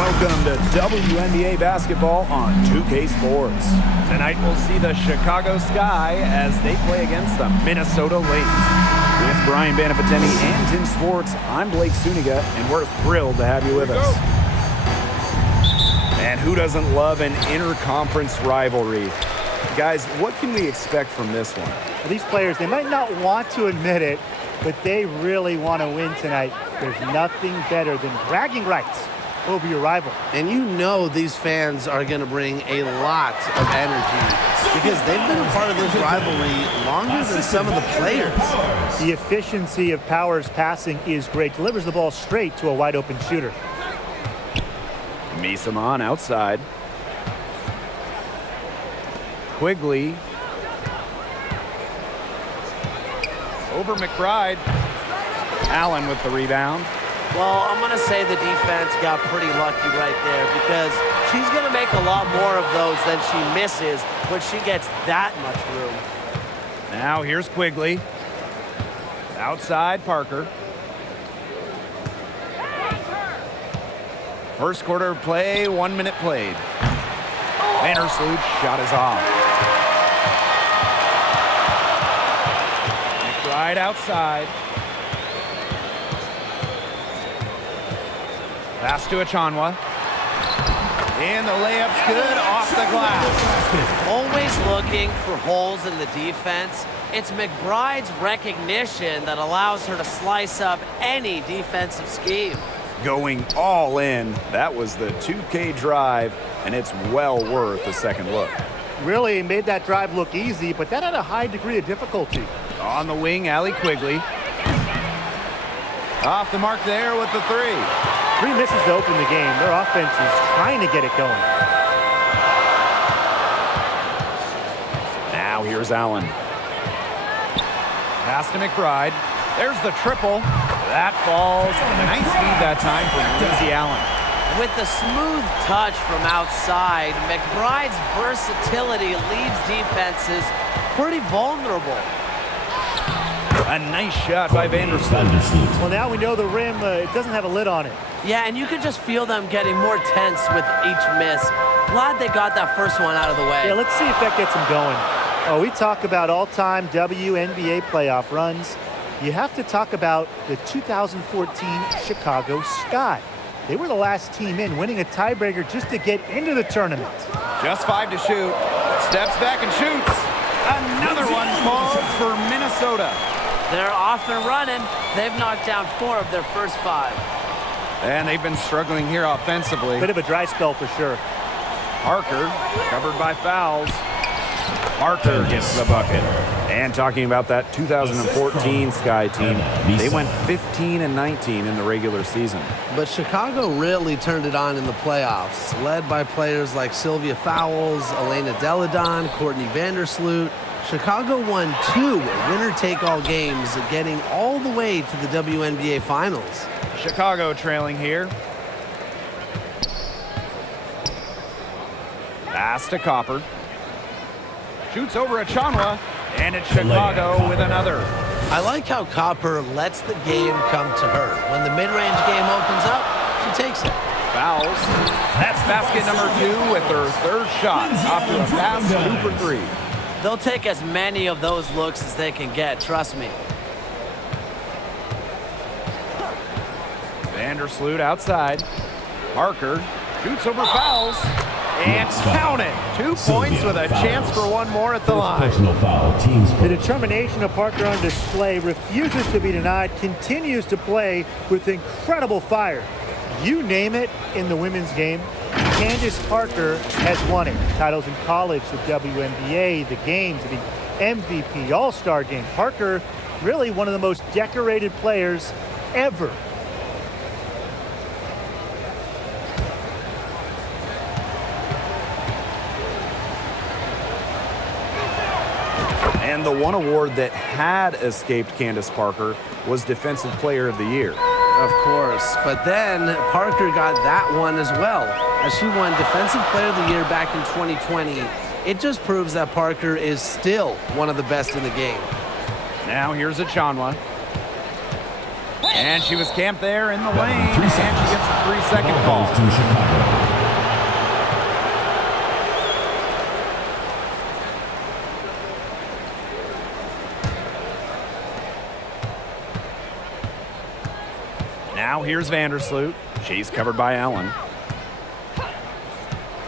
Welcome to WNBA basketball on 2K Sports. Tonight we'll see the Chicago Sky as they play against the Minnesota Lynx. With Brian Banafiteni and Tim Sports, I'm Blake Suniga, and we're thrilled to have you with us. And who doesn't love an interconference rivalry? Guys, what can we expect from this one? These players, they might not want to admit it, but they really want to win tonight. There's nothing better than bragging rights over your rival. And you know these fans are going to bring a lot of energy because they've been a part of this rivalry longer than some of the players. The efficiency of Powers' passing is great. Delivers the ball straight to a wide-open shooter. Misaman outside. Quigley. Over McBride. Allen with the rebound. Well, I'm going to say the defense got pretty lucky right there because she's going to make a lot more of those than she misses when she gets that much room. Now here's Quigley. Outside Parker. First quarter play, 1 minute played. Vandersloot shot is off. McBride outside. Pass to Achanwa. And the layup's good off the glass. Always looking for holes in the defense. It's McBride's recognition that allows her to slice up any defensive scheme. Going all in. That was the 2K drive, and it's well worth a second look. Really made that drive look easy, but that had a high degree of difficulty. On the wing, Allie Quigley. Off the mark there with the three. 3 misses to open the game. Their offense is trying to get it going. Now here's Allen. Pass to McBride. There's the triple. That falls. Nice feed that time from Lindsay Allen. With the smooth touch from outside, McBride's versatility leaves defenses pretty vulnerable. A nice shot by Vandersloot. Well, now we know the rim it doesn't have a lid on it. Yeah, and you could just feel them getting more tense with each miss. Glad they got that first one out of the way. Yeah, let's see if that gets them going. Oh, we talk about all-time WNBA playoff runs. You have to talk about the 2014 Chicago Sky. They were the last team in, winning a tiebreaker just to get into the tournament. Just 5 to shoot. Steps back and shoots. Another one falls for Minnesota. They're off and running. They've knocked down 4 of their first 5. And they've been struggling here offensively. Bit of a dry spell for sure. Parker, covered by fouls. Parker gets the bucket. And talking about that 2014 Sky team, they went 15-19 in the regular season. But Chicago really turned it on in the playoffs, led by players like Sylvia Fowles, Elena Deladon, Courtney Vandersloot. Chicago won 2 winner-take-all games, getting all the way to the WNBA Finals. Chicago trailing here. Pass to Copper. Shoots over Achanwa, and it's Chicago with another. I like how Copper lets the game come to her. When the mid-range game opens up, she takes it. Fouls. That's basket number 2 with her 3rd shot. Off to a pass, 2 for 3. They'll take as many of those looks as they can get, trust me. Vandersloot outside. Parker shoots over Fouls. And count it. 2 points with a chance for 1 more at the line. The determination of Parker on display, refuses to be denied, continues to play with incredible fire. You name it in the women's game, Candace Parker has won it. Titles in college, the WNBA, the games, the MVP, All-Star game. Parker, really one of the most decorated players ever. And the one award that had escaped Candace Parker was Defensive Player of the Year. Of course, but then Parker got that one as well, as she won Defensive Player of the Year back in 2020. It just proves that Parker is still one of the best in the game. Now here's Achanwa. And she was camped there in the lane, and she gets a 3-second call. To Chicago. Now here's Vandersloot. She's covered by Allen.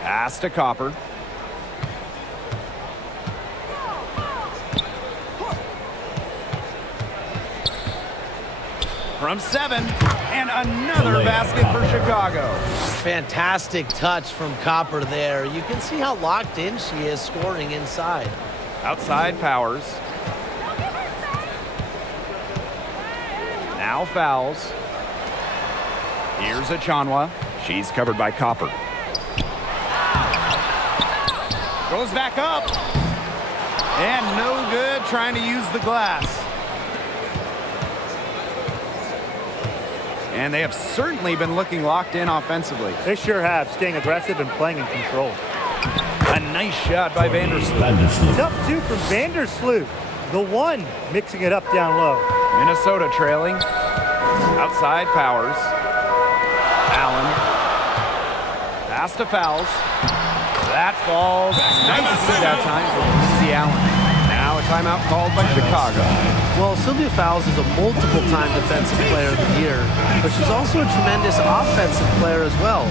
Pass to Copper. From 7, and another basket for Chicago. Fantastic touch from Copper there. You can see how locked in she is scoring inside. Outside Powers. Now fouls. Here's Achanwa. She's covered by Copper. Goes back up. And no good trying to use the glass. And they have certainly been looking locked in offensively. They sure have, staying aggressive and playing in control. A nice shot by Vandersloot. Tough two from Vandersloot. The one mixing it up down low. Minnesota trailing. Outside Powers. Allen. Pass to Fouls. That falls nicely that time for Lucy Allen. Now a timeout called by Chicago. Well, Sylvia Fowles is a multiple-time defensive player of the year, but she's also a tremendous offensive player as well.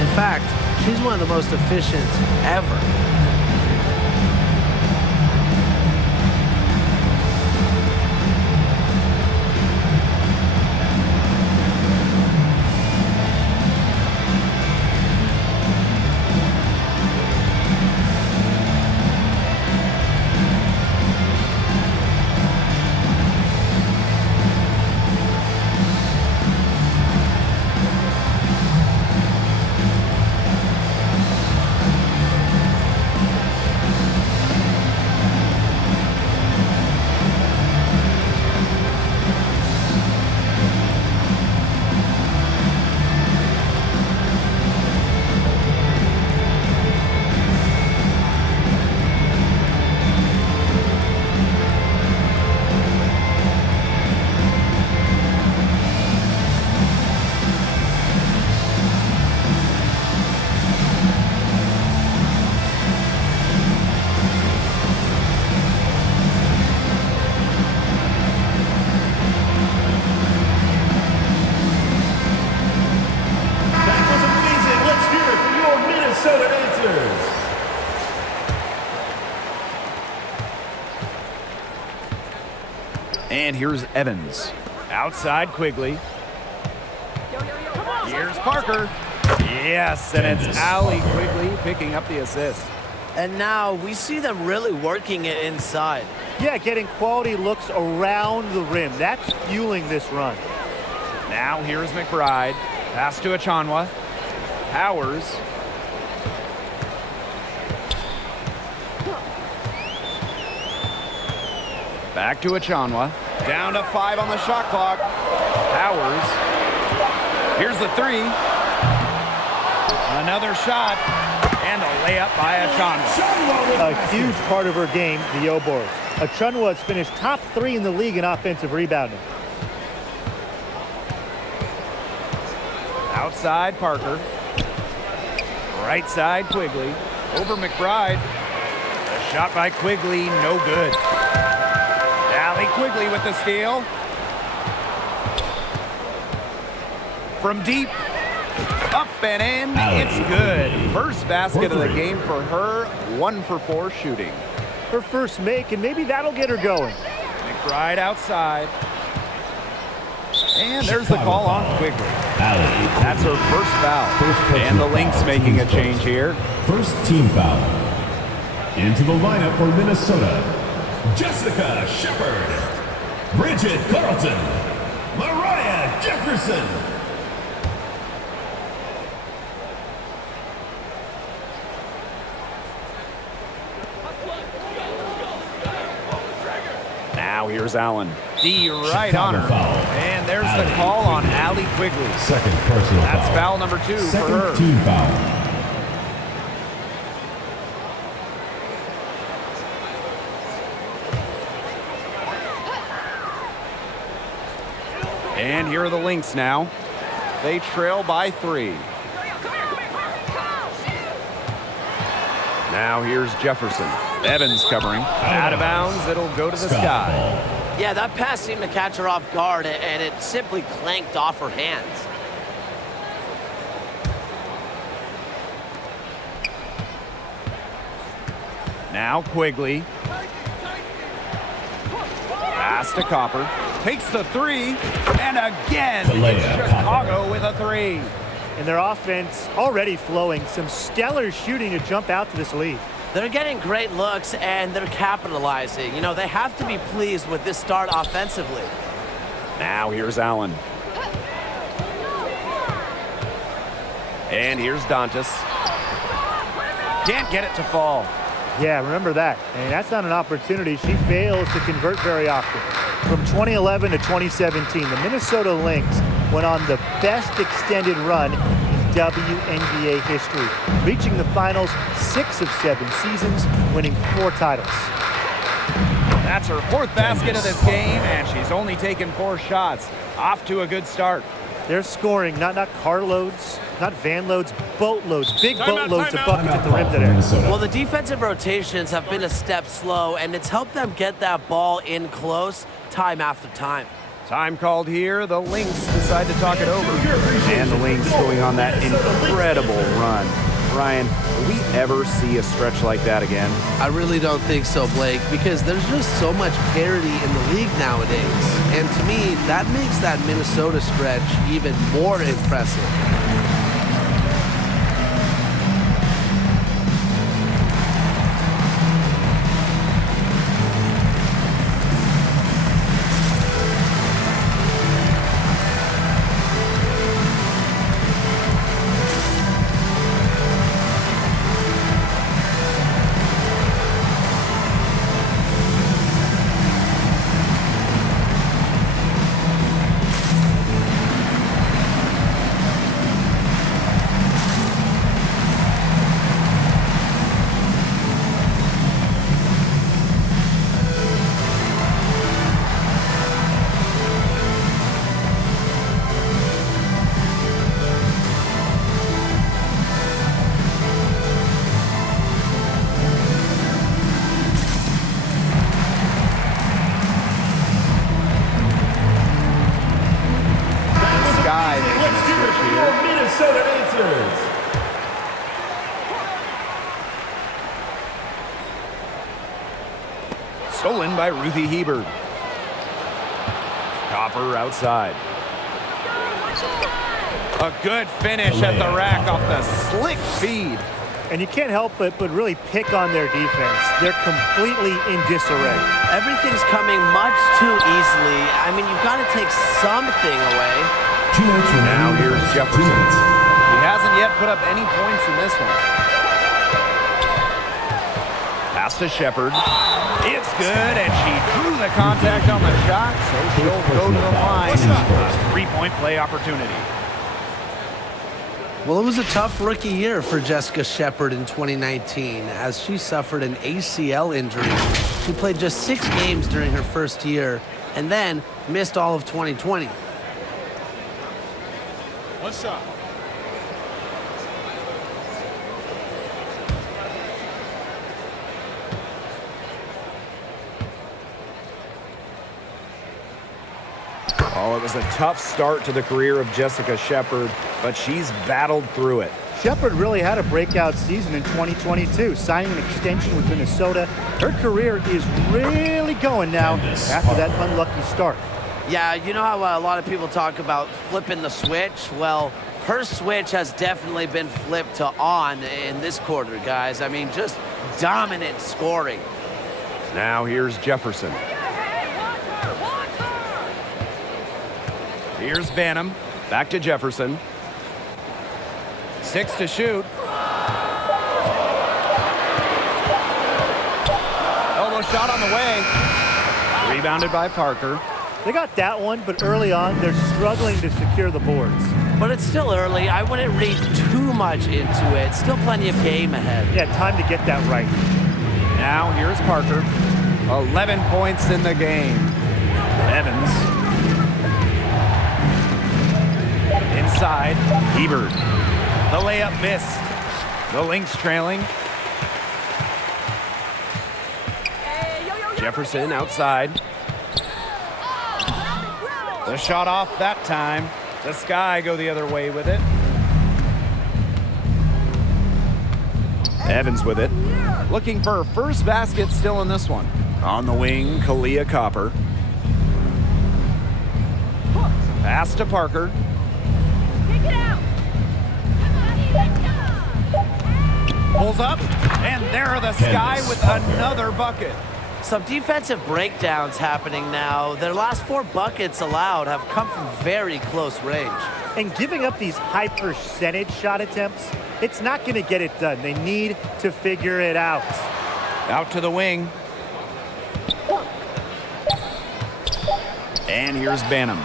In fact, she's one of the most efficient ever. And here's Evans. Outside Quigley. Here's Parker. Yes, and it's Allie Quigley picking up the assist. And now we see them really working it inside. Yeah, getting quality looks around the rim. That's fueling this run. Now here's McBride. Pass to Achanwa. Powers. Back to Achanwa. Down to 5 on the shot clock. Powers. Here's the 3. Another shot. And a layup by Achanwa. A huge part of her game, the O-boards. Achanwa has finished top 3 in the league in offensive rebounding. Outside Parker. Right side Quigley. Over McBride. A shot by Quigley, no good. Allie Quigley with the steal. From deep. Up and in. It's good. First basket of the game for her. 1 for 4 shooting. Her first make, and maybe that'll get her going. McBride outside. And there's the call on Quigley. That's her first foul. And the Lynx making a change here. First team foul. Into the lineup for Minnesota, Jessica Shepard, Bridget Carlton, Mariah Jefferson. Now here's Allen. D right on her. And there's the call on Allie Quigley. Second personal foul. That's foul number 2 for her. Second team foul. And And here are the Lynx now. They trail by 3. Now here's Jefferson. Evans covering. Out of bounds. It'll go to the sky. Yeah, that pass seemed to catch her off guard, and it simply clanked off her hands. Now Quigley. Pass to Copper. Takes the 3. And again, Chicago with a 3. And their offense already flowing. Some stellar shooting to jump out to this lead. They're getting great looks, and they're capitalizing. You know, they have to be pleased with this start offensively. Now here's Allen. And here's Dantas. Can't get it to fall. Yeah, remember that. And that's not an opportunity she fails to convert very often. From 2011 to 2017, the Minnesota Lynx went on the best extended run in WNBA history, reaching the finals 6 of 7 seasons, winning 4 titles. That's her 4th basket of this game, and she's only taken 4 shots. Off to a good start. They're scoring not carloads, not van loads, boatloads, big boatloads of buckets at the rim today. Well, the defensive rotations have been a step slow, and it's helped them get that ball in close time after time. Time called here. The Lynx decide to talk it over. And the Lynx going on that incredible run. Ryan, will we ever see a stretch like that again? I really don't think so, Blake, because there's just so much parity in the league nowadays. And to me, that makes that Minnesota stretch even more impressive. Stolen by Ruthie Hebert. Copper outside. A good finish at the rack off the slick feed. And you can't help but really pick on their defense. They're completely in disarray. Everything's coming much too easily. I mean, you've got to take something away. Now here's Jefferson. He hasn't yet put up any points in this one. Pass to Shepard. It's good, and she drew the contact on the shot, so she'll go to the line. A 3-point play opportunity. Well, it was a tough rookie year for Jessica Shepard in 2019 as she suffered an ACL injury. She played just 6 games during her first year and then missed all of 2020. What's up? Oh, it was a tough start to the career of Jessica Shepard, but she's battled through it. Shepard really had a breakout season in 2022, signing an extension with Minnesota. Her career is really going now after that unlucky start. Yeah, you know how a lot of people talk about flipping the switch? Well, her switch has definitely been flipped to on in this quarter, guys. I mean, just dominant scoring. Now here's Jefferson. Here's Banham. Back to Jefferson. 6 to shoot. Elbow shot on the way. Rebounded by Parker. They got that one, but early on, they're struggling to secure the boards. But it's still early. I wouldn't read too much into it. Still plenty of game ahead. Yeah, time to get that right. Now here's Parker. 11 points in the game. Evans. outside. Hebert. The layup missed. The Lynx trailing. Jefferson outside. The shot off that time. The Sky go the other way with it. Evans with it. Looking for her first basket still in this one. On the wing, Kalia Copper. Pass to Parker. Pulls up, and there are the Sky with another bucket. Some defensive breakdowns happening now. Their last 4 buckets allowed have come from very close range. And giving up these high percentage shot attempts, it's not going to get it done. They need to figure it out. Out to the wing. And here's Banham.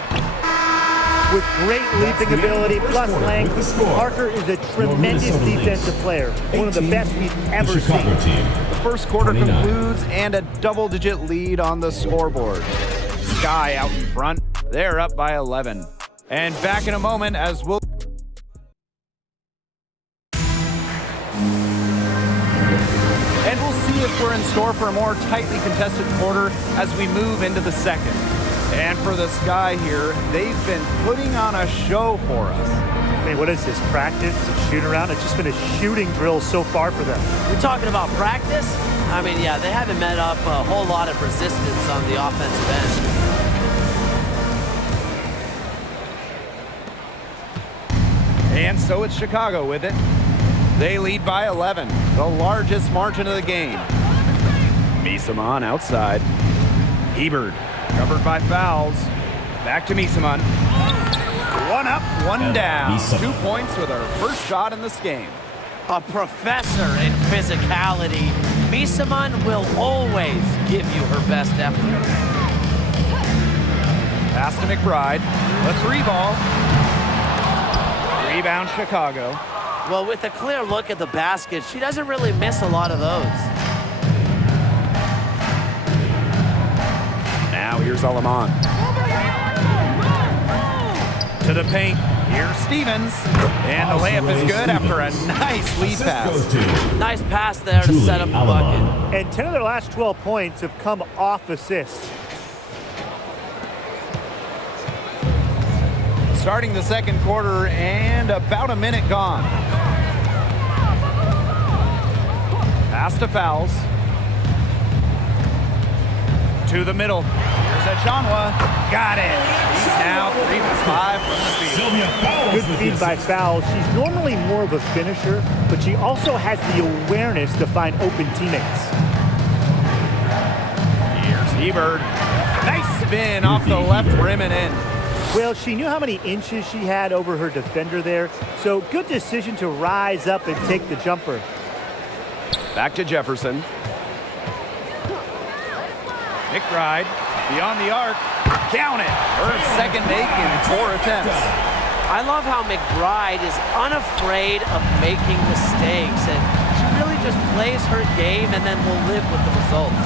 With great leaping ability plus length, with the score. Parker is a tremendous Minnesota Lynx. defensive player. One of the 18, best we've ever the Chicago seen. team. The first quarter 29. concludes and a double-digit lead on the scoreboard. Sky out in front. They're up by 11. And back in a moment as we'll... And we'll see if we're in store for a more tightly contested quarter as we move into the second. And for the Sky here, they've been putting on a show for us. I mean, what is this, practice, a shoot around? It's just been a shooting drill so far for them. We're talking about practice? I mean, yeah, they haven't met up a whole lot of resistance on the offensive end. And so it's Chicago with it. They lead by 11, the largest margin of the game. Misaman outside. Hebert covered by fouls. Back to Misaman. One up, one down. 2 points with her first shot in this game. A professor in physicality. Misaman will always give you her best effort. Pass to McBride. The 3-ball. Rebound Chicago. Well, with a clear look at the basket, she doesn't really miss a lot of those. Now here's Alaman. To the paint. Here's Stevens. And the layup is good after a nice lead pass. Nice pass there to set up the bucket. And 10 of their last 12 points have come off assists. Starting the second quarter and about a minute gone. Pass to Fouls. To the middle. Here's Achanwa. Got it. He's now 3 for 5 from the field. Good feed by Fouls. She's normally more of a finisher, but she also has the awareness to find open teammates. Here's Hebert. Nice spin off the left rim and in. Well, she knew how many inches she had over her defender there, so good decision to rise up and take the jumper. Back to Jefferson. McBride, beyond the arc. Count it. Her second make in 4 attempts. I love how McBride is unafraid of making mistakes, and she really just plays her game and then will live with the results.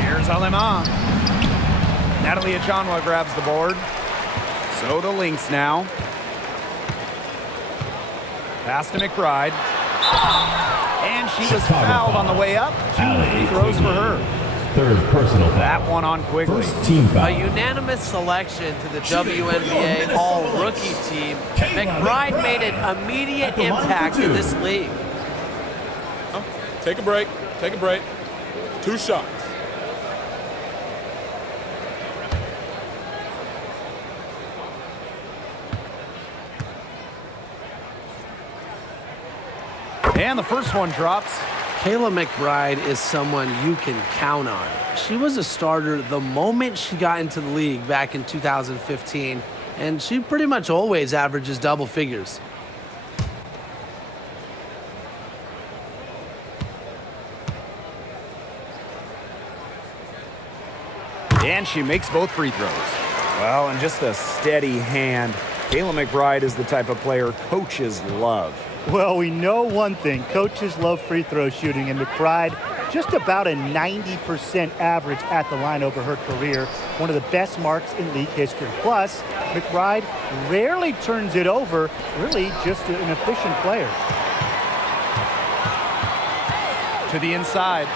Here's Aleman. Natalie Achanwa grabs the board. So the Lynx now. Pass to McBride. And she was fouled on the way up. 2 free throws for her. Third personal foul. That one on Quigley. First team foul. A unanimous selection to the WNBA All-Rookie team. McBride made an immediate impact in this league. Take a break. Take a break. 2 shots. And the first one drops. Kayla McBride is someone you can count on. She was a starter the moment she got into the league back in 2015, and she pretty much always averages double figures. And she makes both free throws. Well, and just a steady hand. Kayla McBride is the type of player coaches love. Well, we know one thing. Coaches love free throw shooting, and McBride just about a 90% average at the line over her career. One of the best marks in league history. Plus, McBride rarely turns it over. Really just an efficient player. To the inside.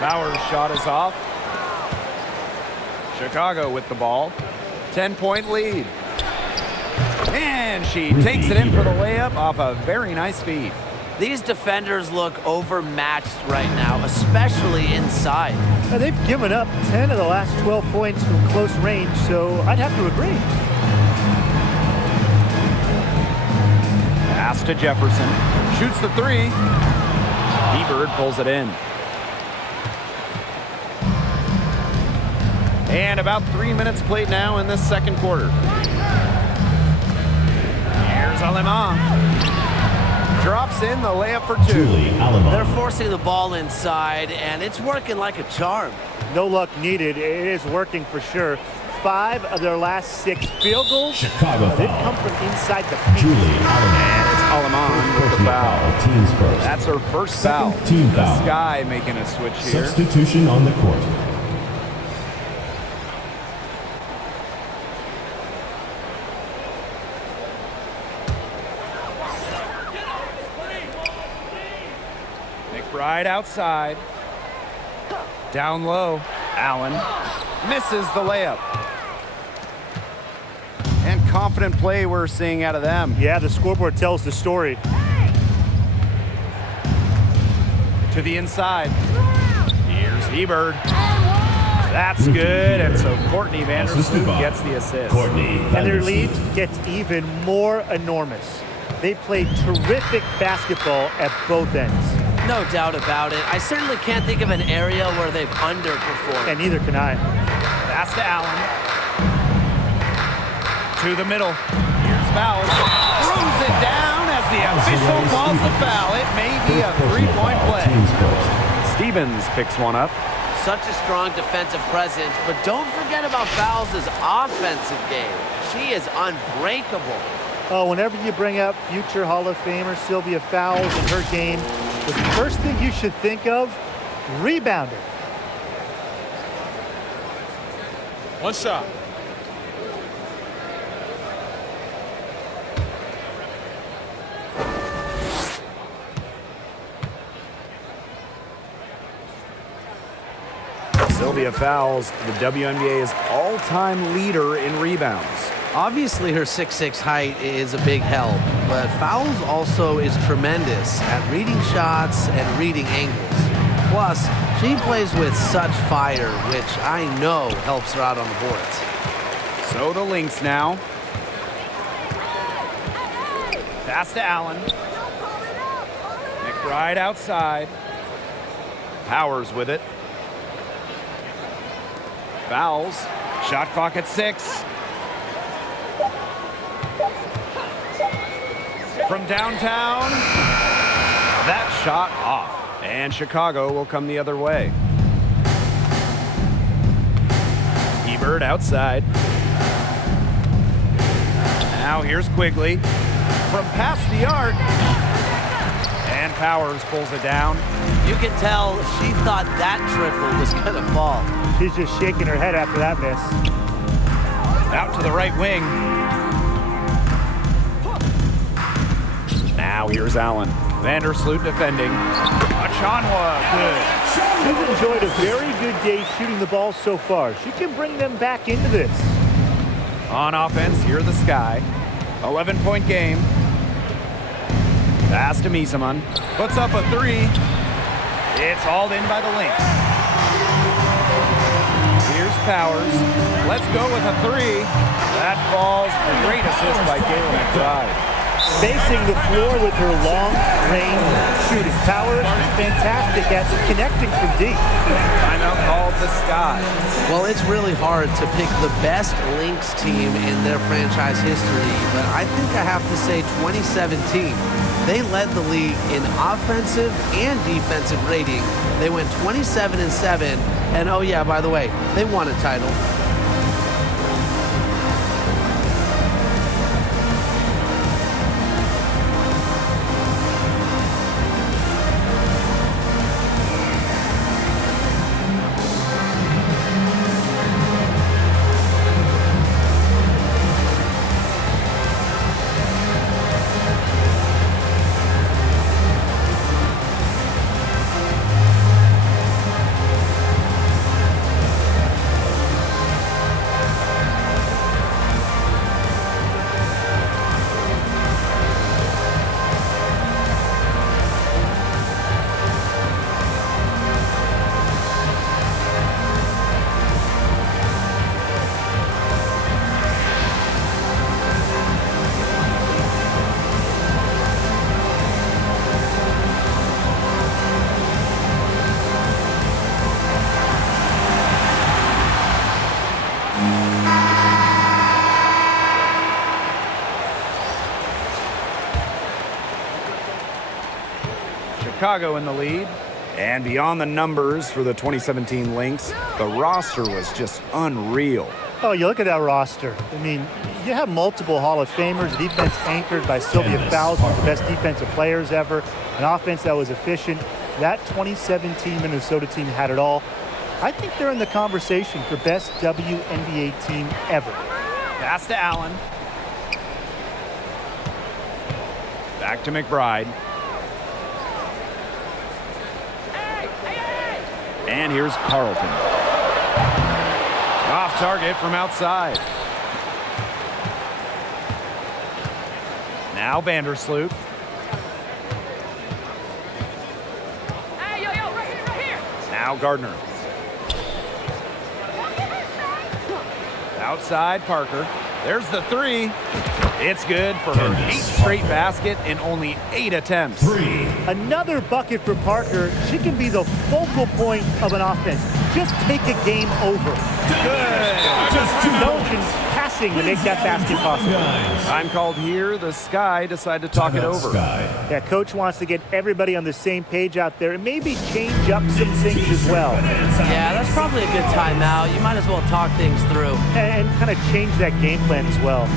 Bauer's shot is off. Chicago with the ball. 10-point lead. And she takes it in for the layup off a very nice feed. These defenders look overmatched right now, especially inside. Now, they've given up 10 of the last 12 points from close range, so I'd have to agree. Pass to Jefferson. Shoots the three. Ebert pulls it in. And about 3 minutes played now in this second quarter. Here's Alemán. Drops in the layup for two. They're forcing the ball inside, and it's working like a charm. No luck needed. It is working for sure. 5 of their last 6 field goals, they've come from inside the paint. And it's Alemán with the foul. Teams first. That's her first foul. Team The foul. Sky making a switch here. Substitution on the court. McBride outside. Down low. Allen misses the layup. And confident play we're seeing out of them. Yeah, the scoreboard tells the story. To the inside. Here's Ebert. That's good. And so Courtney Vandersloot gets the assist. And their lead gets even more enormous. They've played terrific basketball at both ends. No doubt about it. I certainly can't think of an area where they've underperformed. And neither can I. Pass to Allen. To the middle. Here's Fowles. Throws it down as the official calls the foul. It may be a three-point play. Stevens picks one up. Such a strong defensive presence, but don't forget about Fowles' offensive game. She is unbreakable. Oh, whenever you bring up future Hall of Famer Sylvia Fowles in her game, the first thing you should think of, rebounder. One shot. Sylvia Fowles, the WNBA's all-time leader in rebounds. Obviously, her 6'6" height is a big help, but Fowles also is tremendous at reading shots and reading angles. Plus, she plays with such fire, which I know helps her out on the boards. So the Lynx now. Pass to Allen. McBride outside. Powers with it. Fouls. Shot clock at 6. From downtown. That shot off. And Chicago will come the other way. Ebert outside. Now here's Quigley. From past the arc. And Powers pulls it down. You can tell she thought that triple was going to fall. She's just shaking her head after that miss. Out to the right wing. Now here's Allen. Vandersloot defending. Achanwa, good. She's enjoyed a very good day shooting the ball so far. She can bring them back into this. On offense, here the Sky. 11-point game. Pass to Misaman. Puts up a 3. It's hauled in by the Lynx. Here's Powers. Let's go with a 3. That falls. A great assist by Galen McBride. Spacing the floor with her long-range shooting. Powers, fantastic at connecting from deep. Timeout called the Sky. Well, it's really hard to pick the best Lynx team in their franchise history, but I think I have to say 2017. They led the league in offensive and defensive rating. They went 27-7, and oh yeah, by the way, they won a title. Chicago in the lead. And beyond the numbers for the 2017 Lynx, the roster was just unreal. Oh, you look at that roster. I mean, you have multiple Hall of Famers, defense anchored by Sylvia Fowles, one of the best defensive players ever, an offense that was efficient. That 2017 Minnesota team had it all. I think they're in the conversation for best WNBA team ever. Pass to Allen. Back to McBride. And here's Carlton. Off target from outside. Now Vandersloot. Now Gardner. Outside Parker. There's the three. It's good for her 8th straight basket in only 8 attempts. 3. Another bucket for Parker. She can be the focal point of an offense. Just take a game over. Just 2 Intelligent passing to make that basket possible. Time called here. The Sky decide to talk it over. Yeah, coach wants to get everybody on the same page out there and maybe change up some things as well. Yeah, that's probably a good timeout. You might as well talk things through. And kind of change that game plan as well.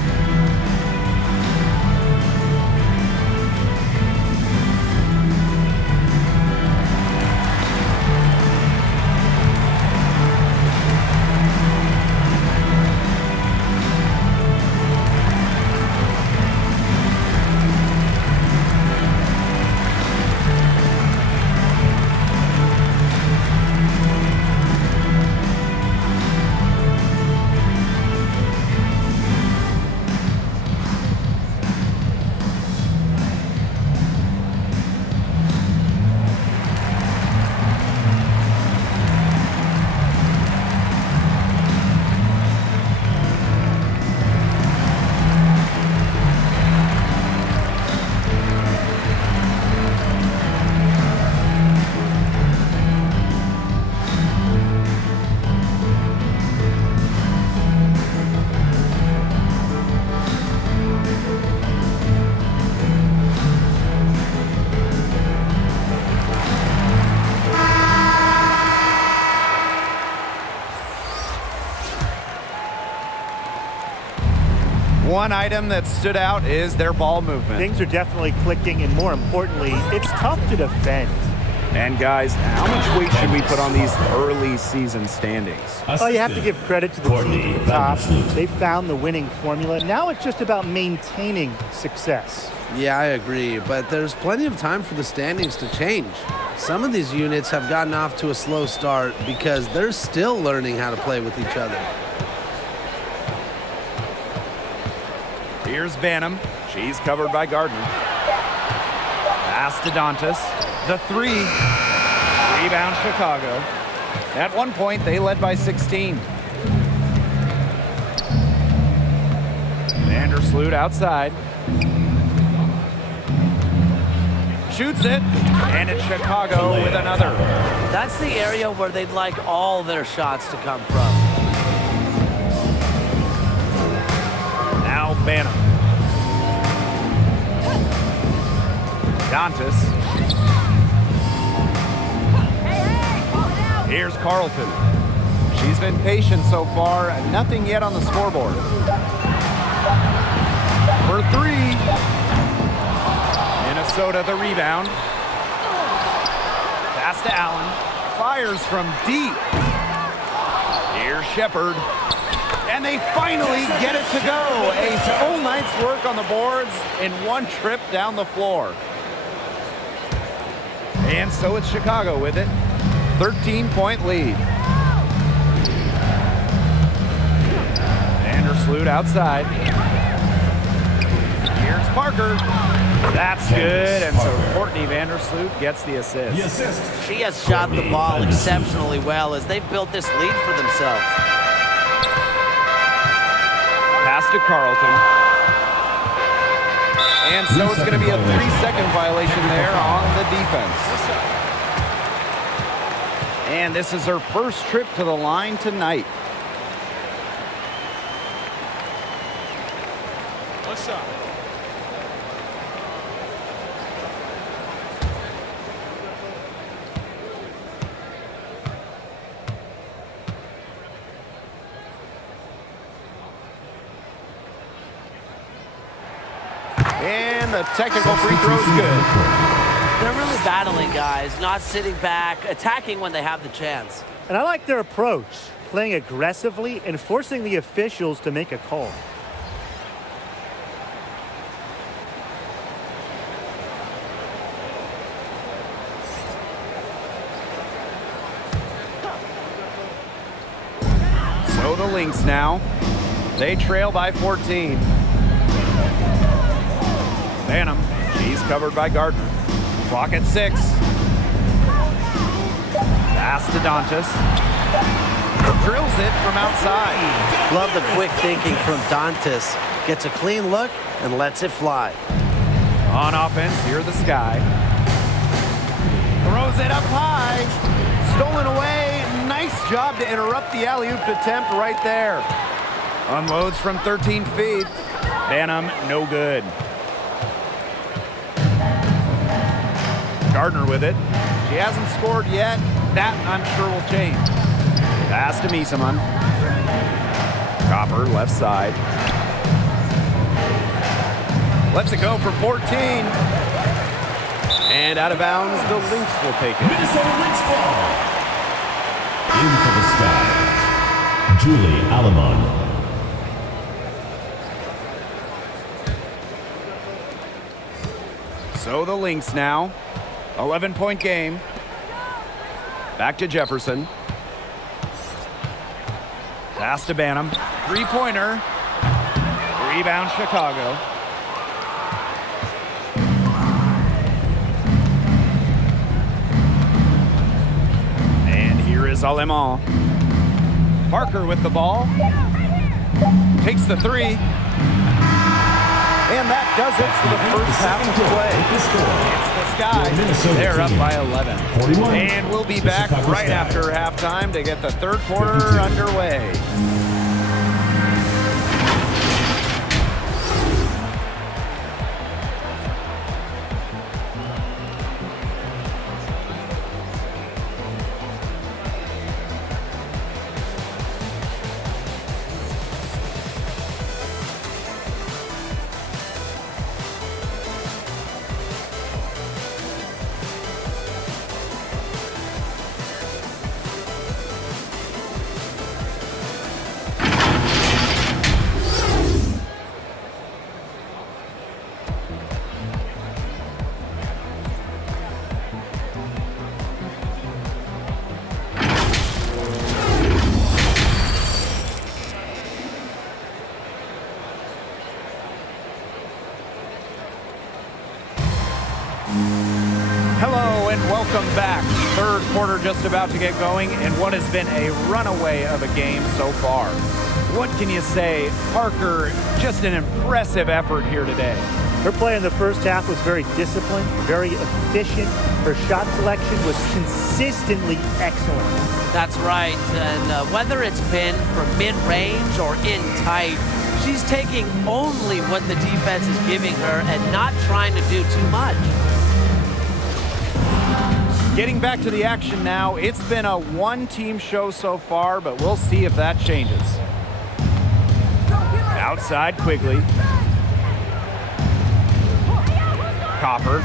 One item that stood out is their ball movement. Things are definitely clicking, and more importantly, it's tough to defend. And guys, how much weight should we put on these early season standings? Oh, you have to give credit to the team at the top. They found the winning formula. Now it's just about maintaining success. Yeah, I agree, but there's plenty of time for the standings to change. Some of these units have gotten off to a slow start because they're still learning how to play with each other. Here's Banham. She's covered by Gardner. Pass to Dantas. The three. Rebound Chicago. At one point, they led by 16. Vandersloot outside. Shoots it, and it's Chicago with another. That's the area where they'd like all their shots to come from. Now Banham. Dantas. Here's Carlton. She's been patient so far, nothing yet on the scoreboard. For three. Minnesota the rebound. Pass to Allen. Fires from deep. Here's Shepard. And they finally get it to go. A full night's work on the boards in one trip down the floor. And so it's Chicago with it. 13-point lead. Vandersloot outside. Here's Parker. That's good, and so Courtney Vandersloot gets the assist. She has shot the ball exceptionally well as they've built this lead for themselves. Pass to Carlton. And so it's going to be a 3-second violation there on the defense. And this is her first trip to the line tonight. One shot. And the technical free throw is good. They're really battling, guys, not sitting back, attacking when they have the chance. And I like their approach, playing aggressively and forcing the officials to make a call. So the Lynx now. They trail by 14. Phantom, she's covered by Gardner. Clock at 6. Pass to Dantas. Drills it from outside. Love the quick thinking from Dantas. Gets a clean look and lets it fly. On offense, here the Sky. Throws it up high. Stolen away. Nice job to interrupt the alley-oop attempt right there. Unloads from 13 feet. Phantom, no good. Gardner with it. She hasn't scored yet. That, I'm sure, will change. Pass to Misaman. Copper, left side. Lets it go for 14. And out of bounds, the Lynx will take it. Minnesota Lynx ball. In for the Sky, Julie Alamon. So the Lynx now. 11-point game. Back to Jefferson. Pass to Banham. Three-pointer. Rebound Chicago. And here is Alemán. Parker with the ball. Takes the three. And that does it for the first half of play. It's the Sky. They're up by 11. And we'll be back right after halftime to get the third quarter underway. Hello and welcome back. Third quarter just about to get going and what has been a runaway of a game so far. What can you say? Parker, just an impressive effort here today. Her play in the first half was very disciplined, very efficient. Her shot selection was consistently excellent. That's right, and whether it's been from mid-range or in tight, she's taking only what the defense is giving her and not trying to do too much. Getting back to the action now, it's been a one-team show so far, but we'll see if that changes. Outside Quigley. Copper.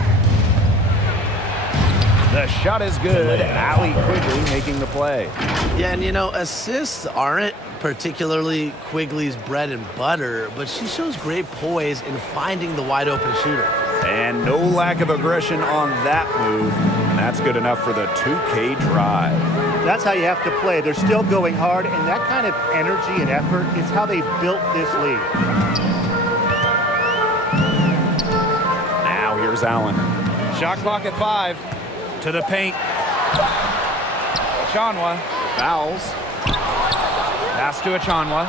The shot is good. Allie Quigley making the play. Yeah, and you know, assists aren't particularly Quigley's bread and butter, but she shows great poise in finding the wide open shooter. And no lack of aggression on that move. And that's good enough for the 2K drive. That's how you have to play. They're still going hard, and that kind of energy and effort is how they built this lead. Now here's Allen. Shot clock at 5. To the paint. Achanwa fouls. Pass to Achanwa.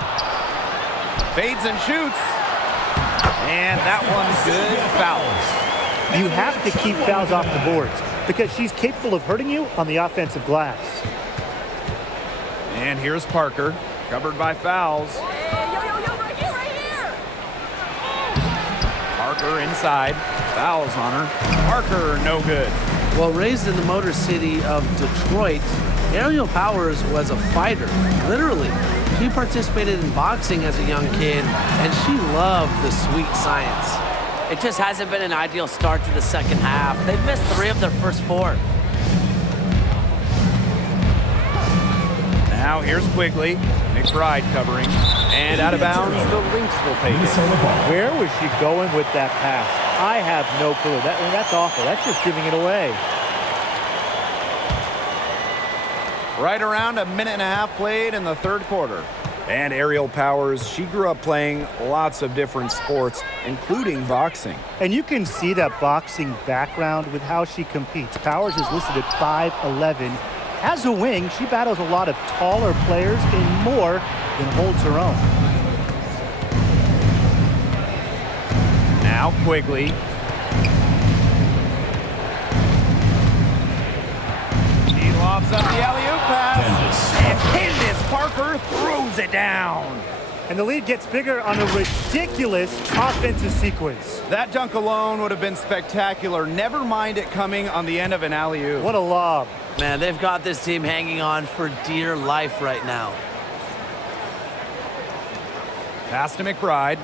Fades and shoots. And that one's good. Fouls. You have to keep fouls off the boards because she's capable of hurting you on the offensive glass. And here's Parker, covered by fouls. Right here. Parker inside. Fouls on her. Parker, no good. Well, raised in the Motor City of Detroit, Aerial Powers was a fighter, literally. She participated in boxing as a young kid, and she loved the sweet science. It just hasn't been an ideal start to the second half. They've missed 3 of their first 4. Now here's Quigley. McBride covering. And out of bounds, the Lynx will take it. Where was she going with that pass? I have no clue. That's awful. That's just giving it away. Right around a minute and a half played in the third quarter. And Aerial Powers, she grew up playing lots of different sports, including boxing. And you can see that boxing background with how she competes. Powers is listed at 5'11". As a wing, she battles a lot of taller players and more than holds her own. Now Quigley. She lobs up the alley-oop pass. And Candace Parker throws it down. And the lead gets bigger on a ridiculous offensive sequence. That dunk alone would have been spectacular. Never mind it coming on the end of an alley-oop. What a lob. Man, they've got this team hanging on for dear life right now. Pass to McBride.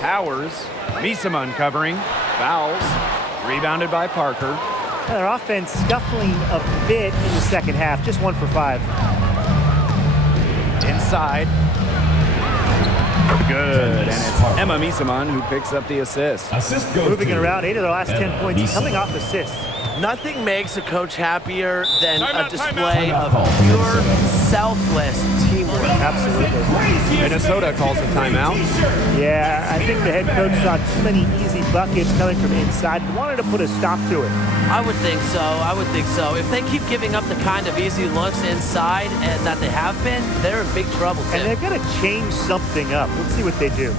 Powers. Misama uncovering. Fouls. Rebounded by Parker. And their offense scuffling a bit in the second half. Just 1 for 5. Inside. Good. And it's Emma Misama who picks up the assist. Assist goes Moving to it around, 8 of their last 10 Emma points Misama. coming off assists. Nothing makes a coach happier than a display timeout. of pure, selfless teamwork. Absolutely. Minnesota calls a timeout. Yeah, I think the head coach saw too many easy buckets coming from inside and wanted to put a stop to it. I would think so. I would think so. If they keep giving up the kind of easy looks inside and that they have been, they're in big trouble, Tim. And they've got to change something up. Let's see what they do.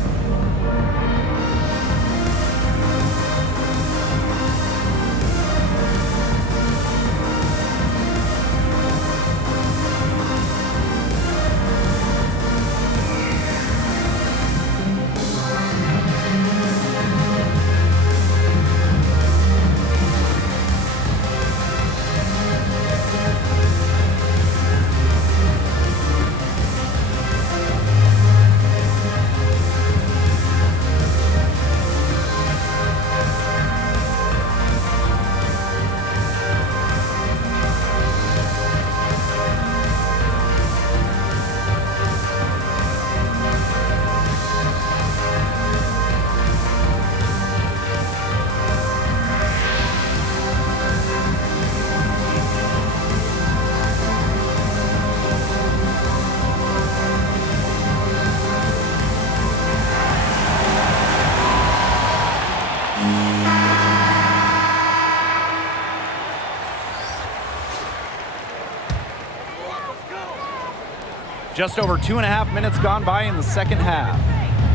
Just over 2.5 minutes gone by in the second half.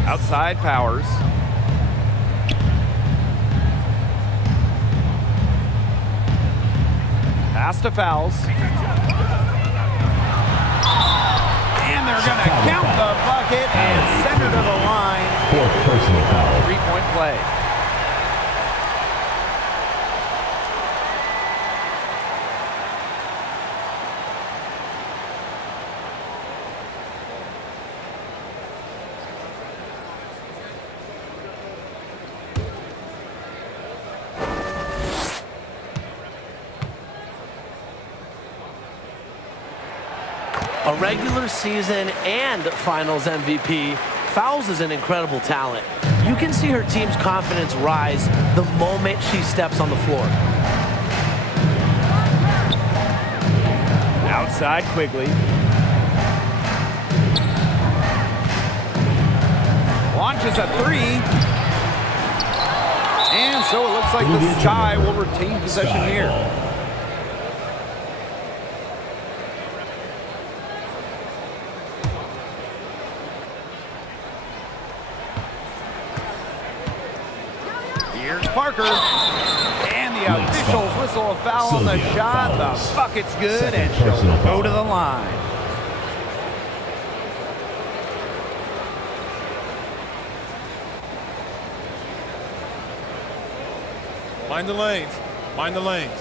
Outside Powers. Pass to Fouls. And they're going to count the bucket and send her to the line. 4th personal foul. 3-point play. A regular season and finals MVP, Fouls is an incredible talent. You can see her team's confidence rise the moment she steps on the floor. Outside Quigley. Launches a 3. And so it looks like the Sky will retain possession here. Here's Parker. And the officials whistle a foul on the shot. The bucket's good, and she'll go to the line. Mind the lanes. Mind the lanes.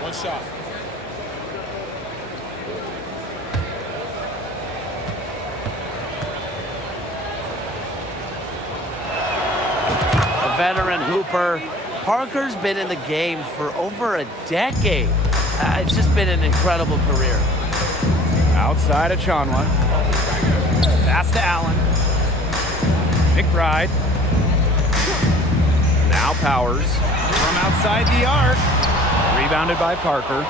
1 shot. veteran hooper. Parker's been in the game for over a decade. It's just been an incredible career. Outside of Chanwa. Pass to Allen. McBride. Now Powers from outside the arc. Rebounded by Parker.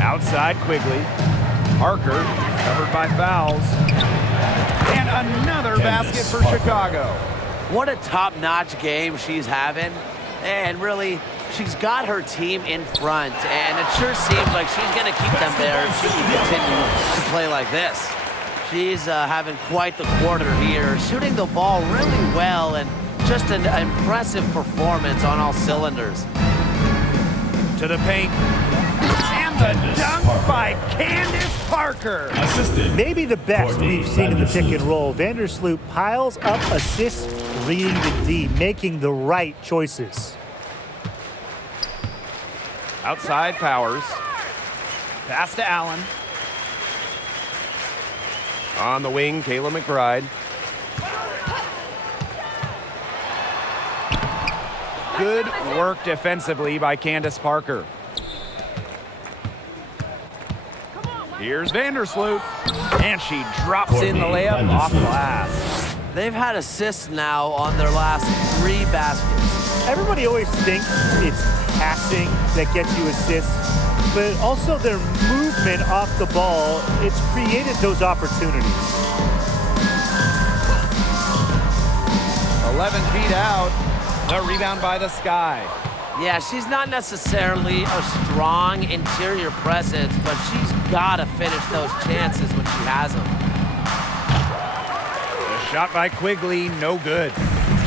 Outside Quigley. Parker covered by fouls. And another basket for Chicago. What a top-notch game she's having. And really, she's got her team in front. And it sure seems like she's going to keep them there if she can continue to play like this. She's having quite the quarter here, shooting the ball really well, and just an impressive performance on all cylinders. To the paint. And the dunk by Candace Parker. Assisted. Maybe the best Courtney we've seen in the pick and Vandersloot. roll. Vandersloot piles up assists, reading the D, making the right choices. Outside Powers. Pass to Allen. On the wing, Kayla McBride. Good work defensively by Candace Parker. Here's Vandersloot. And she drops in the layup off glass. They've had assists now on their last 3 baskets. Everybody always thinks it's passing that gets you assists, but also their movement off the ball, it's created those opportunities. 11 feet out. The rebound by the Sky. Yeah, she's not necessarily a strong interior presence, but she's got to finish those chances when she has them. The shot by Quigley, no good.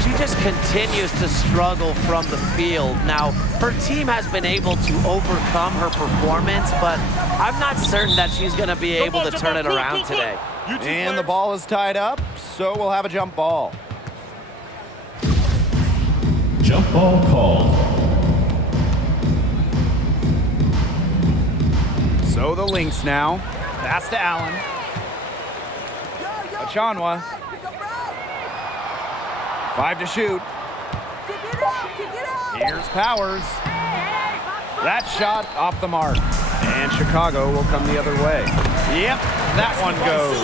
She just continues to struggle from the field. Now, her team has been able to overcome her performance, but I'm not certain that she's going to be able to turn it around today. And the ball is tied up, so we'll have a jump ball. Jump ball called. So the Lynx now. Pass to Allen. Achanwa. 5 to shoot. Here's Powers. That shot off the mark. And Chicago will come the other way. Yep, that one goes.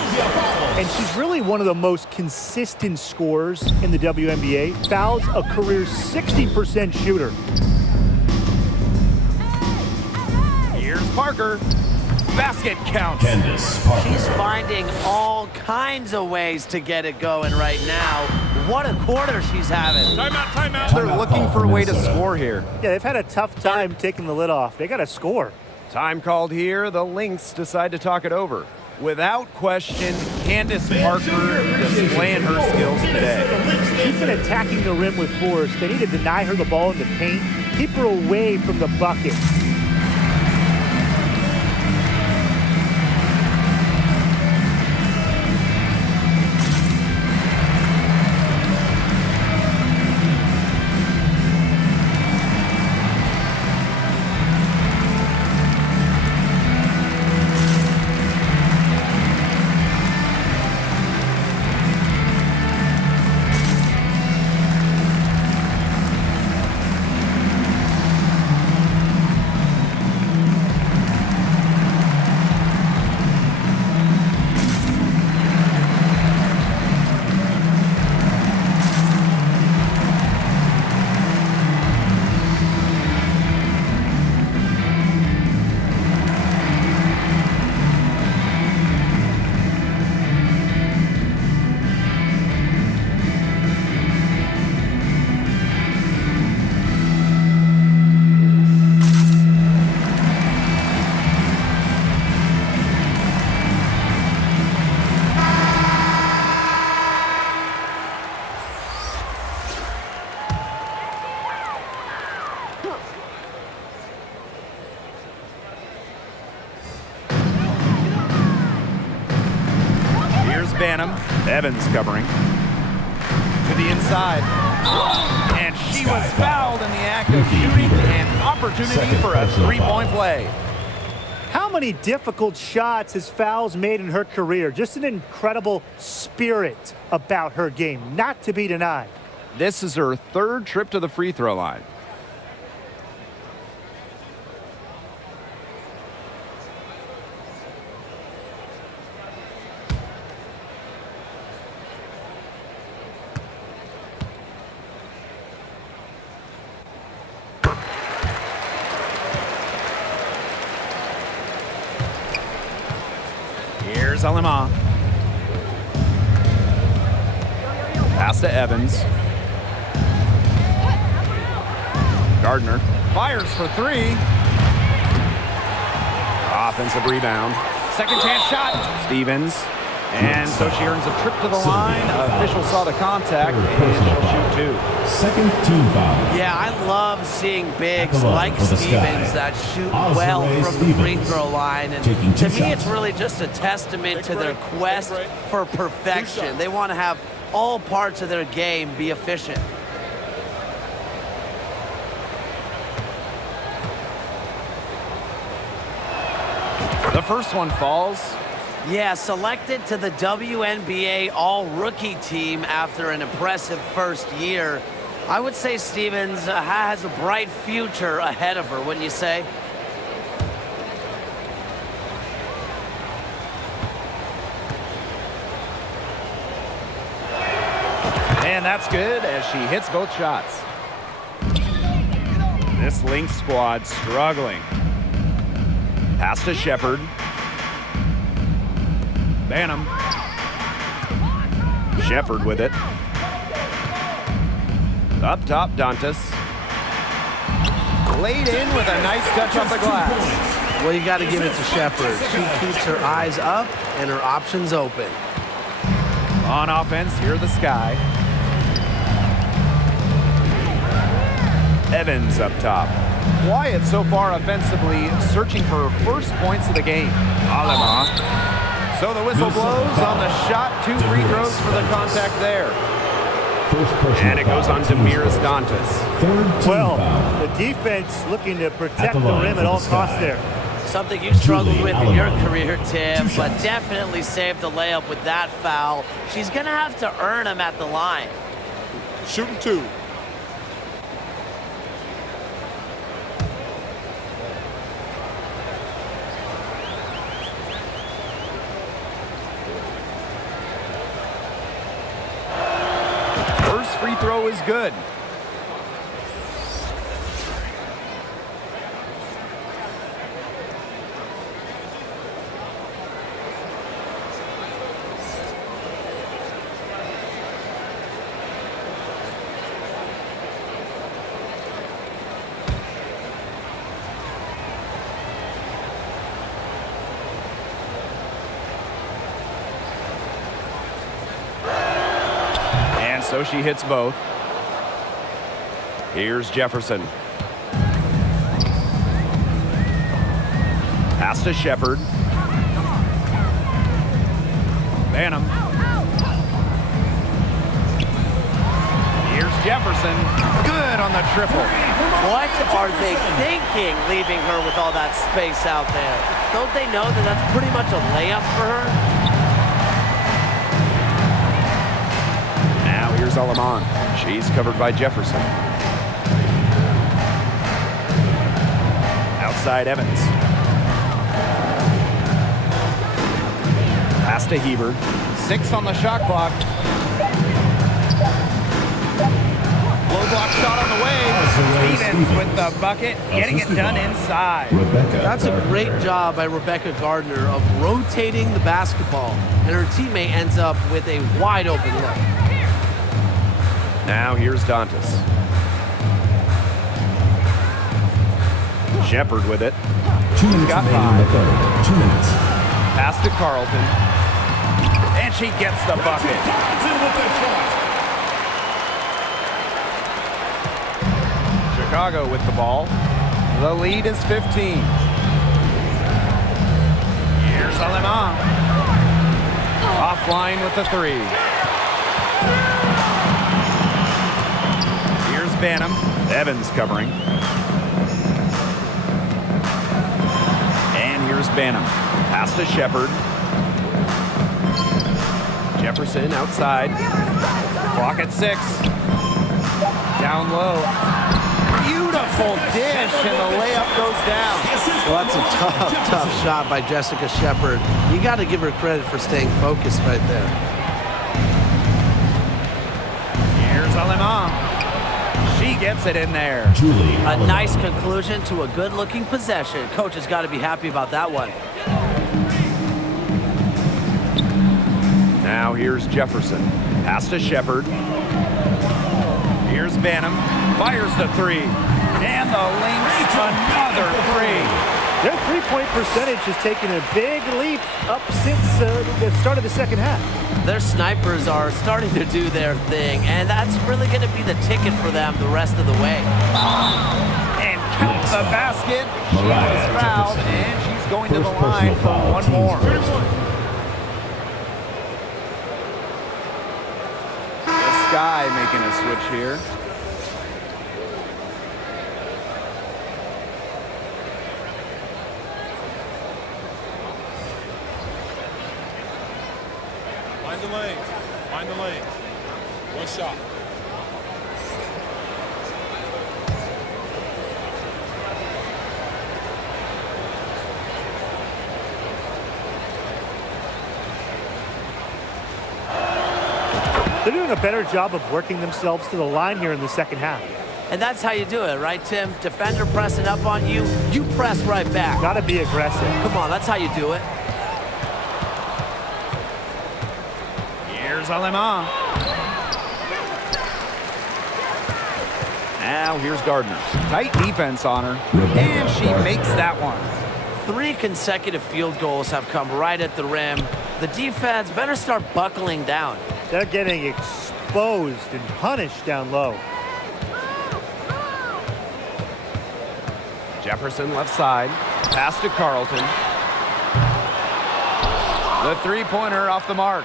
And she's really one of the most consistent scorers in the WNBA. Fouls a career 60% shooter. Here's Parker. Basket counts. Candace Parker. She's finding all kinds of ways to get it going right now. What a quarter she's having. Timeout, timeout. They're looking for a way to score here. Yeah, they've had a tough time taking the lid off. They got to score. Time called here. The Lynx decide to talk it over. Without question, Candace Parker displaying her skills today. She's been attacking the rim with force. They need to deny her the ball in the paint, keep her away from the bucket. Banham. Evans covering. To the inside. And she was fouled in the act of shooting. An opportunity for a three-point play. How many difficult shots has Fowles made in her career. Just an incredible spirit about her game, not to be denied. This is her third trip to the free throw line. Here's Alema. Pass to Evans. Gardner fires for three. Offensive rebound. Second chance shot. Stevens. And so she earns a trip to the line. Official saw the contact, and she'll shoot two. Second team foul. Yeah, I love seeing bigs like Stevens that shoot well from the free throw line. And to me, it's really just a testament to their quest for perfection. They want to have all parts of their game be efficient. The first one falls. Yeah, selected to the WNBA All-Rookie team after an impressive first year. I would say Stevens has a bright future ahead of her, wouldn't you say? And that's good as she hits both shots. This Lynx squad struggling. Pass to Shepard. Banham. Shepard with it. Up top, Dantas. Laid in with a nice touch off the glass. Well, you got to give it to Shepard. She keeps her eyes up and her options open. On offense, here the Sky. Evans up top. Quiet so far offensively, searching for her first points of the game. Alema. So the whistle blows on the shot. 2 free throws for the contact there. And it goes on to Damiris Dantas. Well, the defense looking to protect the rim at all costs there. Something you struggled with in your career, Tim, but definitely saved the layup with that foul. She's going to have to earn them at the line. Shooting two. First free throw is good. So she hits both. Here's Jefferson. Pass to Shepard. Banham. Here's Jefferson. Good on the triple. What are they thinking, leaving her with all that space out there? Don't they know that that's pretty much a layup for her? Here's Aleman. She's covered by Jefferson. Outside Evans. Pass to Hebert. 6 on the shot clock. Low block shot on the way. Stevens with the bucket, getting it done inside. That's a great job by Rebecca Gardner of rotating the basketball, and her teammate ends up with a wide open look. Now here's Dantas. Shepard with it. 2 minutes got remaining in the 5. third. 2 minutes. Pass to Carlton. And she gets the bucket. Chicago with the ball. The lead is 15. Here's Alema. Offline with the 3. Banham. Evans covering. And here's Here's Banham. Pass to Shepard. Jefferson outside. Clock at 6. Down low. Beautiful dish, and the layup goes down. Well, that's a tough shot by Jessica Shepard. You got to give her credit for staying focused right there. Here's Alemán. She gets it in there. Julie. A nice conclusion to a good-looking possession. Coach has got to be happy about that one. Now here's Jefferson. Pass to Shepard. Here's Banham. Fires the 3. And the Lynx, another 3. Their three-point percentage has taken a big leap up since the start of the second half. Their snipers are starting to do their thing, and that's really going to be the ticket for them the rest of the way. And count the basket. She was fouled, and she's going to the line for one more. The Sky making a switch here. Mind the lanes. One shot. They're doing a better job of working themselves to the line here in the second half. And that's how you do it, right, Tim? Defender pressing up on you, you press right back. Got to be aggressive. Come on, that's how you do it. Here's Alemán. Now here's Gardner. Tight defense on her. And she makes that one. 3 consecutive field goals have come right at the rim. The defense better start buckling down. They're getting exposed and punished down low. Jefferson left side. Pass to Carlton. The three-pointer off the mark.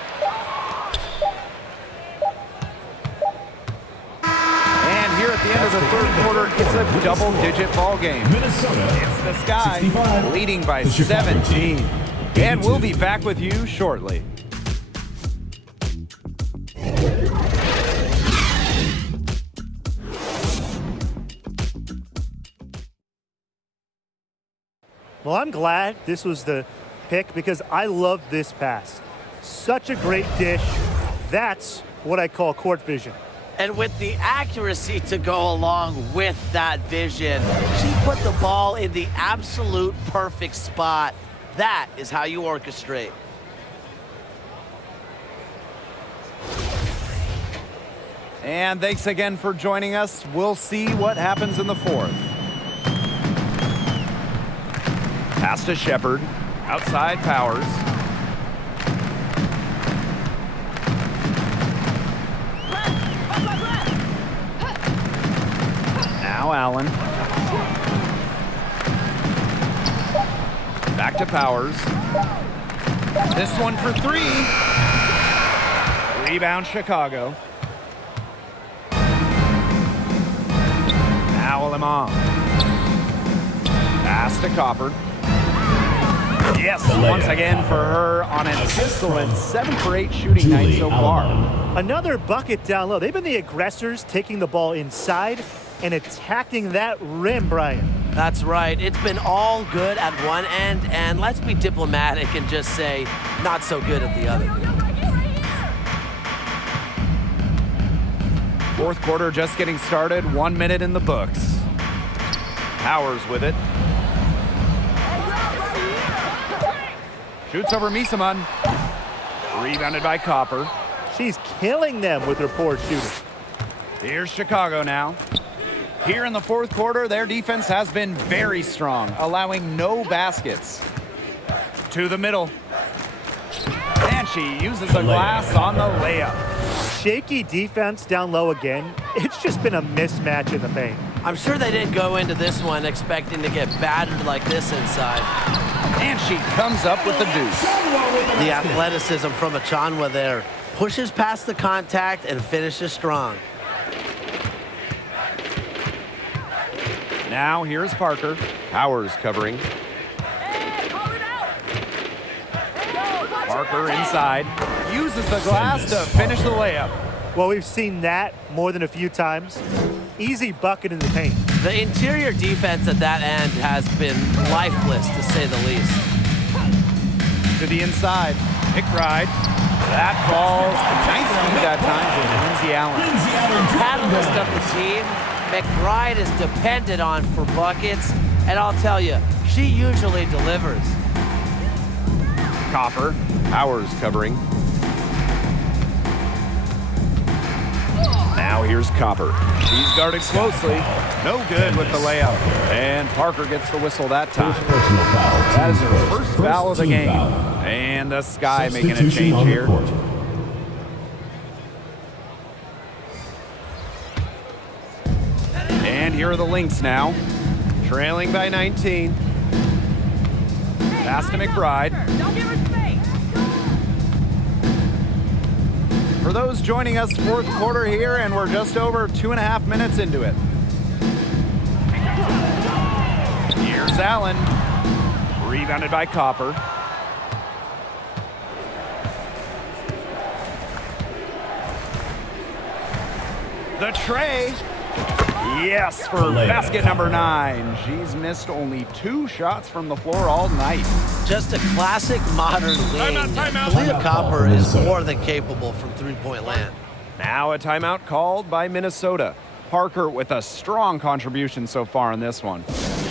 And here at the end of the third quarter, it's a double-digit ball game. Minnesota. It's the Sky 65, leading by the Chicago 17. team, And we'll 82. be back with you shortly. Well, I'm glad this was the pick because I love this pass. Such a great dish. That's what I call court vision. And with the accuracy to go along with that vision, she put the ball in the absolute perfect spot. That is how you orchestrate. And thanks again for joining us. We'll see what happens in the fourth. Pass to Shepard. Outside Powers. Now Allen. Back to Powers. This one for 3. Rebound Chicago. Now Alemán. Pass to Copper. Yes, once again for her on an excellent 7 for 8 shooting night so far. Another bucket down low. They've been the aggressors taking the ball inside and attacking that rim, Brian. That's right. It's been all good at one end, and let's be diplomatic and just say not so good at the other. Fourth quarter just getting started. 1 minute in the books. Powers with it. Shoots over Misaman. Rebounded by Copper. She's killing them with her poor shooting. Here's Chicago now. Here in the fourth quarter, their defense has been very strong, allowing no baskets. To the middle. And she uses the glass on the layup. Shaky defense down low again. It's just been a mismatch in the paint. I'm sure they didn't go into this one expecting to get battered like this inside. And she comes up with the deuce. The athleticism from Achanwa there. Pushes past the contact and finishes strong. Now here's Parker. Powers covering. Hey, call it out! Parker inside. Uses the glass to finish the layup. Well, we've seen that more than a few times. Easy bucket in the paint. The interior defense at that end has been lifeless, to say the least. To the inside. McBride. That falls. Nice feed that time to Lindsay Allen. Catalyst of the team, McBride is depended on for buckets, and I'll tell you, she usually delivers. Copper. Powers covering. Now here's Copper. She's guarded closely. No good with the layup. And Parker gets the whistle that time. That is her first foul of the game. And the Sky making a change here. And here are the Lynx now. Trailing by 19. Pass to McBride. Don't give her space. For those joining us, fourth quarter here, and we're just over 2.5 minutes into it. Here's Allen. Rebounded by Copper. The tray. Yes, for basket number 9. She's missed only 2 shots from the floor all night. Just a classic modern wing. Timeout. Leah Copper is more than capable from three-point land. Now a timeout called by Minnesota. Parker with a strong contribution so far in this one.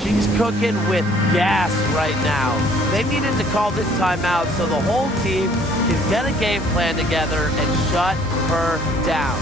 She's cooking with gas right now. They needed to call this timeout so the whole team can get a game plan together and shut her down.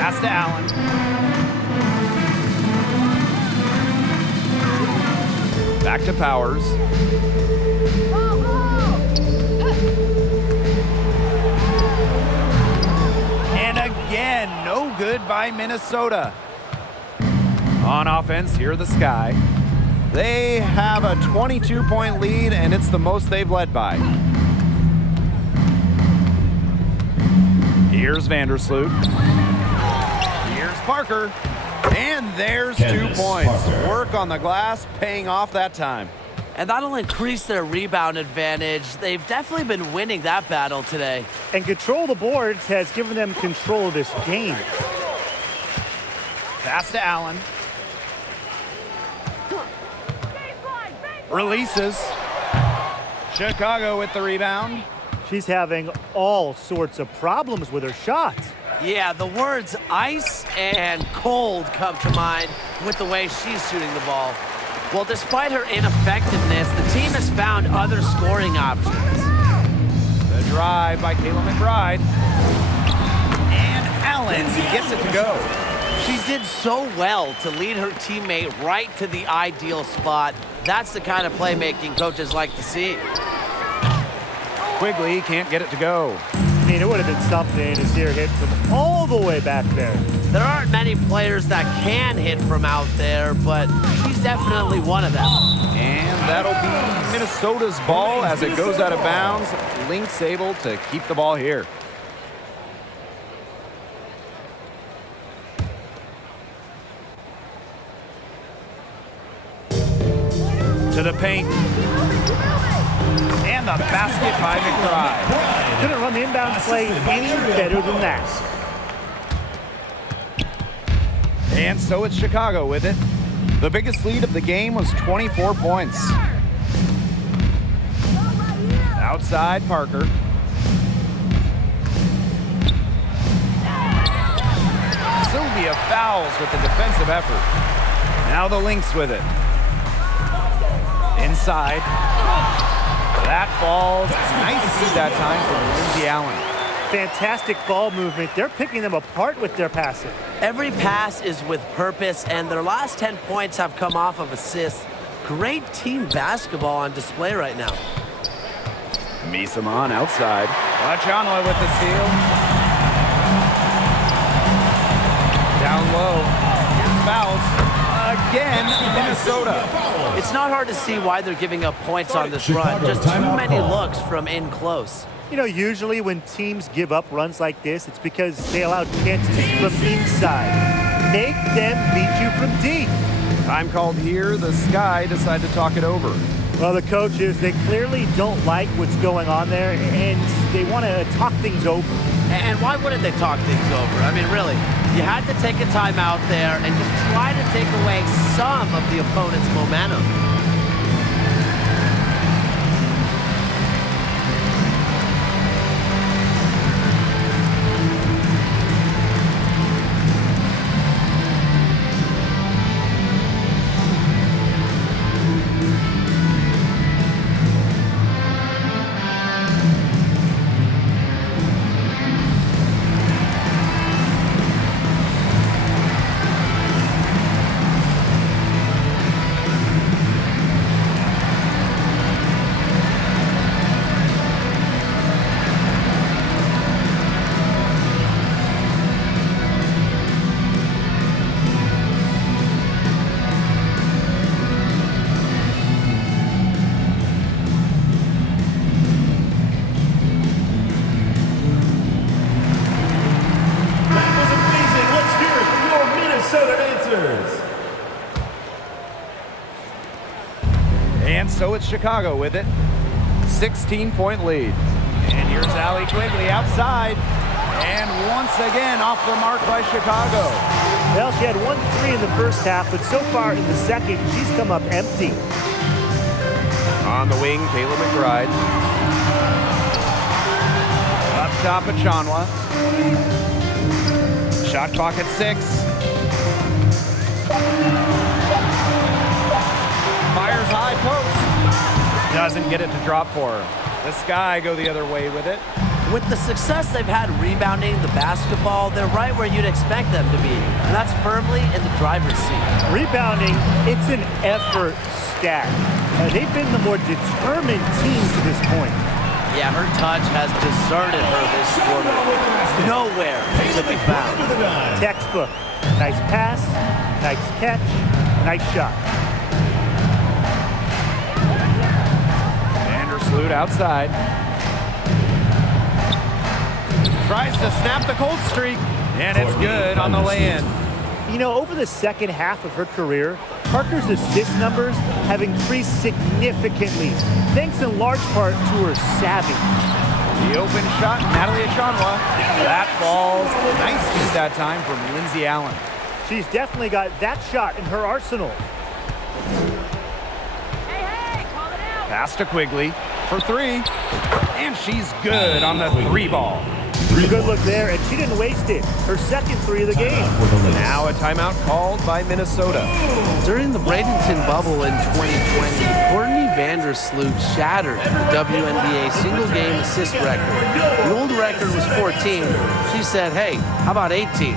Pass to Allen. Back to Powers. And again, no good by Minnesota. On offense, here are the Sky. They have a 22-point lead, and it's the most they've led by. Here's Vandersloot. Here's Parker. And there's 2 points. Work on the glass, paying off that time. And that'll increase their rebound advantage. They've definitely been winning that battle today. And control the boards has given them control of this game. Pass to Allen. Releases. Chicago with the rebound. She's having all sorts of problems with her shots. Yeah, the words ice and cold come to mind with the way she's shooting the ball. Well, despite her ineffectiveness, the team has found other scoring options. The drive by Kayla McBride. And Allen gets it to go. She did so well to lead her teammate right to the ideal spot. That's the kind of playmaking coaches like to see. Quigley can't get it to go. I mean, it would have been something to see her hit from all the way back there. There aren't many players that can hit from out there, but she's definitely one of them. And that'll be Minnesota's ball as it goes out of bounds. Lynx able to keep the ball here. To the paint. And the basket by McBride. Couldn't run the inbound play any better than that. And so it's Chicago with it. The biggest lead of the game was 24 points. Outside, Parker. Sylvia fouls with the defensive effort. Now the Lynx with it. Inside. That falls. Nice feed that time from Lindsay Allen. Fantastic ball movement. They're picking them apart with their passing. Every pass is with purpose, and their last 10 points have come off of assists. Great team basketball on display right now. Misaman outside. Lachanwa with the steal. Down low. Here's fouls. Again, Minnesota. It's not hard to see why they're giving up points on this run. Just too many looks from in close. You know, usually when teams give up runs like this, it's because they allow chances from inside. Make them beat you from deep. Time called here. The Sky decide to talk it over. Well, the coaches, they clearly don't like what's going on there, and they want to talk things over. And why wouldn't they talk things over? I mean, really, you had to take a timeout there and just try to take away some of the opponent's momentum. So it's Chicago with it. 16-point lead. And here's Allie Quigley outside. And once again off the mark by Chicago. Well, she had 1-3 in the first half, but so far in the second, she's come up empty. On the wing, Kayla McBride. Up top, Achanwa. Shot clock at 6. Fires high post. Doesn't get it to drop for her. The Sky go the other way with it. With the success they've had rebounding the basketball, they're right where you'd expect them to be. And that's firmly in the driver's seat. Rebounding, it's an effort stat. They've been the more determined team to this point. Yeah, her touch has deserted her this quarter. Nowhere to be found. Textbook. Nice pass, nice catch, nice shot. Vandersloot outside. Tries to snap the cold streak, and it's good on the lay-in. You know, over the second half of her career, Parker's assist numbers have increased significantly, thanks in large part to her savvy. The open shot, Natalie Achanwa. That falls. Nice feed that time from Lindsay Allen. She's definitely got that shot in her arsenal. Hey, call it out. Pass to Quigley for 3. And she's good on the 3 ball. A good look there, and she didn't waste it. Her second 3 of the game. Now a timeout called by Minnesota. During the Bradenton bubble in 2020, Courtney Vandersloot shattered the WNBA single-game assist record. The old record was 14. She said, hey, how about 18?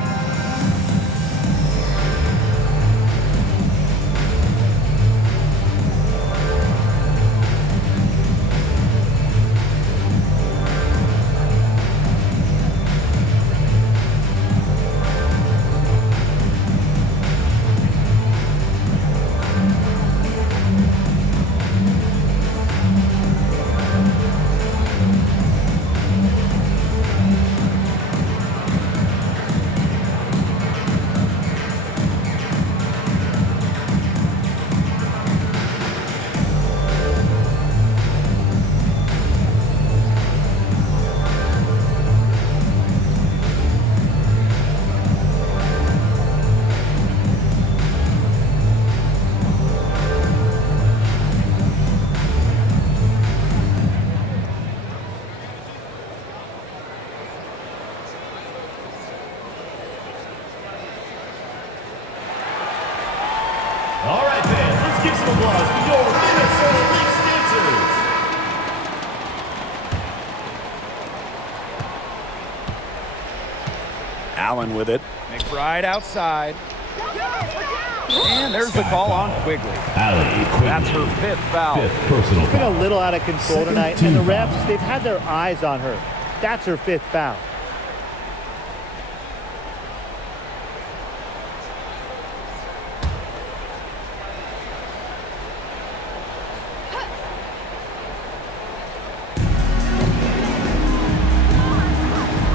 Allen with it. McBride outside. And there's the call on Quigley. That's her 5th foul. She's been a little out of control tonight, and the refs, they've had their eyes on her. That's her 5th foul.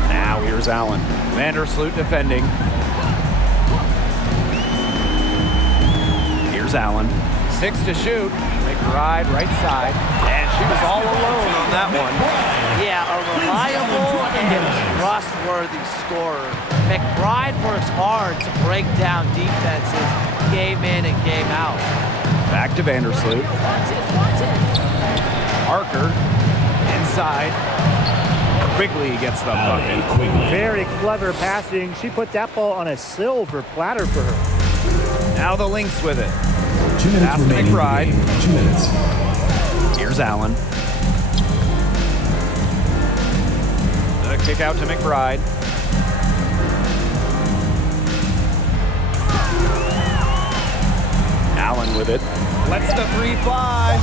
Now here's Allen. Vandersloot defending. Here's Allen. 6 to shoot. McBride right side. And she was all alone on that one. Yeah, a reliable and trustworthy scorer. McBride works hard to break down defenses game in and game out. Back to Vandersloot. Parker inside. Quigley gets the bucket. Very clever passing. She put that ball on a silver platter for her. Now the Lynx with it. 2 minutes Pass to remaining. McBride. 2 minutes. Here's Allen. The kick out to McBride. Allen with it. Lets the 3 fly.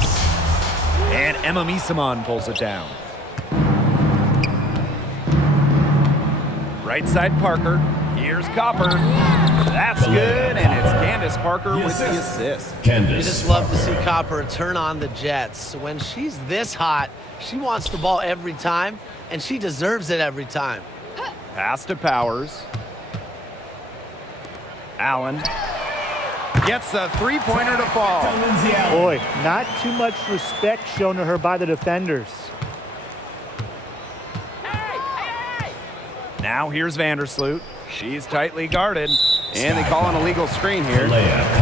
And Emma Misamon pulls it down. Right side Parker. Here's Copper. That's good, and it's Candace Parker with the assist. You Candace. just love to see Copper turn on the Jets. When she's this hot, she wants the ball every time, and she deserves it every time. Pass to Powers. Allen gets a 3-pointer to fall. Boy, not too much respect shown to her by the defenders. Now here's Vandersloot. She's tightly guarded, and they call an illegal screen here.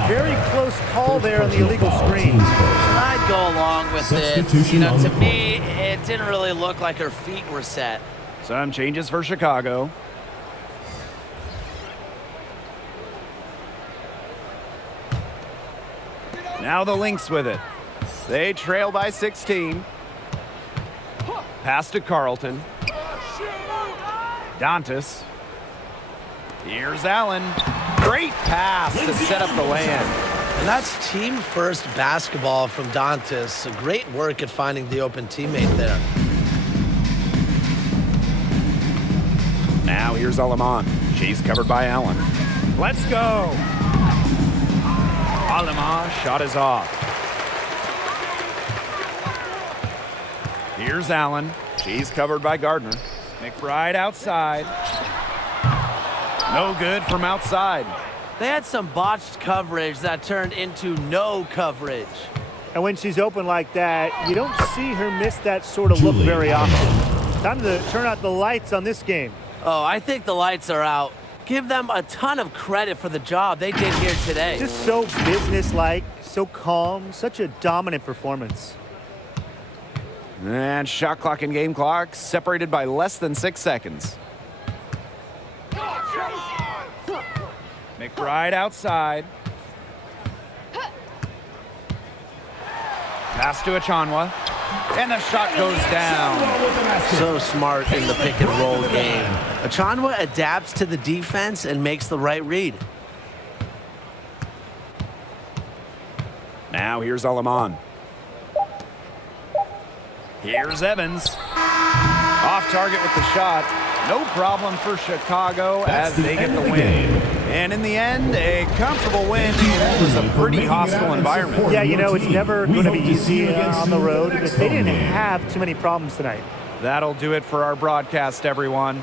Very close call there on the illegal screen. I'd go along with it. Substitution You know, on to the me, it didn't really look like her feet were set. Some changes for Chicago. Now the Lynx with it. They trail by 16. Pass to Carlton. Dantas. Here's Allen. Great pass to set up the land. And that's team first basketball from Dantas. Great work at finding the open teammate there. Now here's Alamon. She's covered by Allen. Let's go. Alamon shot is off. Here's Allen. She's covered by Gardner. McBride outside. No good from outside. They had some botched coverage that turned into no coverage. And when she's open like that, you don't see her miss that sort of look very often. Time to turn out the lights on this game. Oh, I think the lights are out. Give them a ton of credit for the job they did here today. Just so businesslike, so calm, such a dominant performance. And shot clock and game clock separated by less than 6 seconds. McBride outside. Pass to Achanwa. And the shot goes down. So smart in the pick and roll game. Achanwa adapts to the defense and makes the right read. Now here's Alamon. Here's Evans. Off target with the shot. No problem for Chicago as they get the win. And in the end, a comfortable win. It was a pretty hostile environment. Yeah, you know, it's never going to be easy on the road, but they didn't have too many problems tonight. That'll do it for our broadcast, everyone.